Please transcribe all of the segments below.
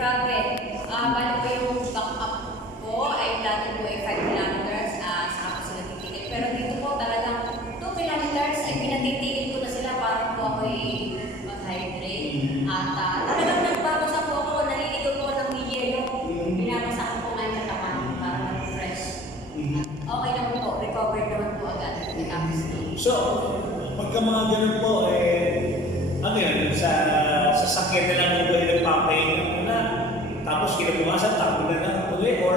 Grabe. Bali po yung backup ko ay dati po ay 5 kilometers, saka po sila titigil. Pero dito po talagang 2 kilometers ay pinatitigil ko na sila para po ako ay mag-hydrate. At talagang nagbabasa po ako, naliligo po ng yelo. Binabasa ko po ngayon katawan para mag-refresh. At okay naman po, recovered naman po agad. So, pagka mga ganun po, ano yun, sa sakyan na lang mo ba yung nagpapahinga mo na, tapos kinabukasan, takbo na lang ulit, or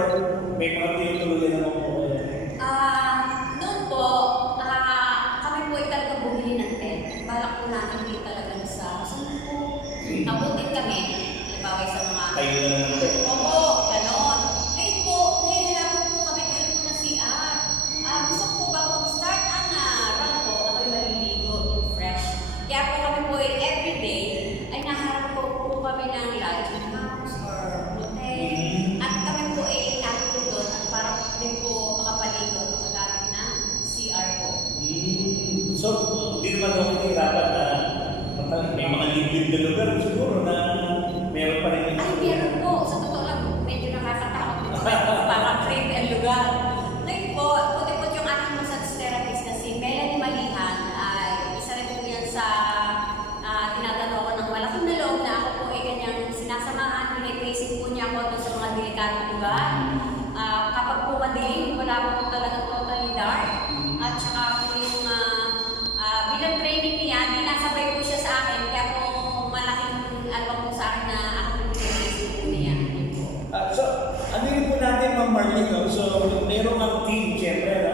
may mga tinutuloy na naman po? Noon po, kami po ay talaga bumili ng tent. Balak po natin din talaga sa saan po. Abutin kami, halimbawa sa mga... Kayo na naman po. Oo, ganon. Ngayon po, nahihirapan po kami kahit po na CR. Gusto ko po bago mag-start ang run po, ako'y maliligo, yung fresh. Kaya po kami po ay everyday ay naharap po kami ng lodging house or hotel. At kami po ay natulog doon at parang din po makapaligo at makagamit ng CR po. So, hindi naman ako nahihirapan na may mga liblib na lugar siguro na meron pa rin. Ay, meron po. Sa totoo lang, medyo nakakatakot. Parang creepy ang lugar. Ngayon po, puti-put yung aking massage therapist na si Melanie Malihan. Ay, isa rin po yan sa tinatanong ko ng malaking na loob na ako po ay kanyang sinasamahan. Pinitracing po niya ako doon sa mga delikatong lugar. Kapag po madilim, wala po talaga totally dark. At saka po yung bilang training niya, dinasabay po siya sa akin. Kaya po malaking album po sa akin na ako pinitracing po niya. Yun po. So, ano yun po natin, Ma'am Marlene, no? So, meron ang team, siyempre, no?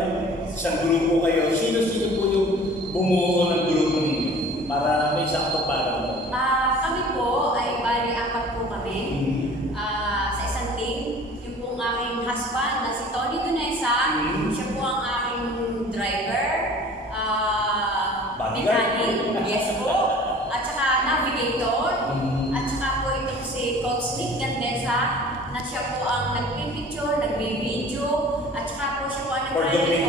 Isang grupo kayo. Sino-sino po yung bumuo ng grupo ninyo? Para may sakto para mo. Kami po ay bali 4 po kami. Sa isang team, yung po ang aking husband na si Tony Dunesa, siya po ang aking driver, mechanic, yes po, at saka navigator, at saka po itong si Coach Nick Gandesa, na siya po ang nagpipicture, nagbi-video, at saka po siya po ang For nag-record